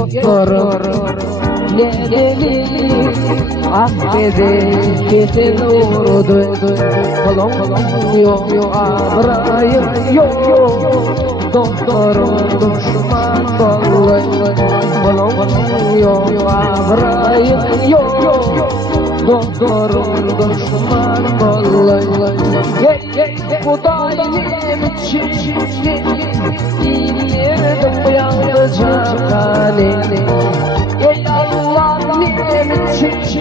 doktorum ne deli affede kesin uğrudu kolum yok abrayım yok doktorum düşman kolay kolum yok abrayım yok doktorum düşman kolay Kudayım için İyiyirdim yalnızca halini Ey Allah benim için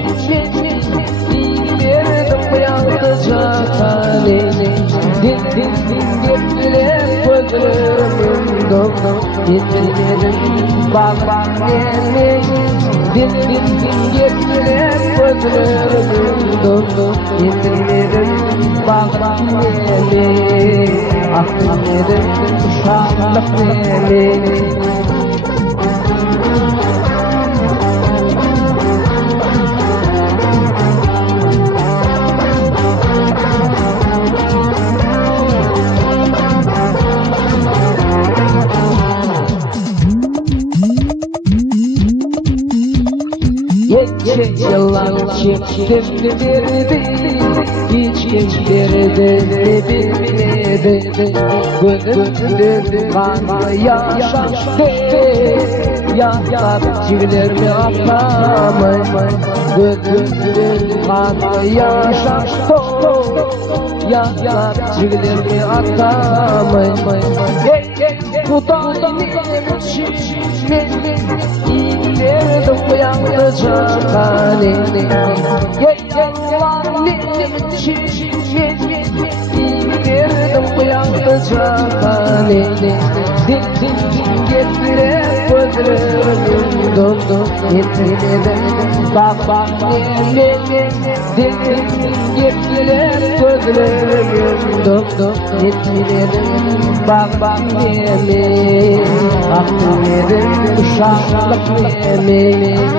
İyiyirdim yalnızca halini Din getirir gözlerim doldu Getirir bak beni Din getirir gözlerim doldu Getirir bak beni Aklımda uşaklık beni Yıllar çektim derdi Hiç kimdirdi bilmedi Gönlümdür kanlı yaşaştı Yaklar çivilerimi atlamay Gönlümdür kanlı yaşaştı Yaklar çivilerimi atlamay Kudayım için İyiyirdim yalnızca halini Allah benim için İyiyirdim yalnızca halini Din getirir gözlerim doldu Getirir bak beni Din getirir gözlerim doldu Getirir bak beni Aklımda uşaklık beni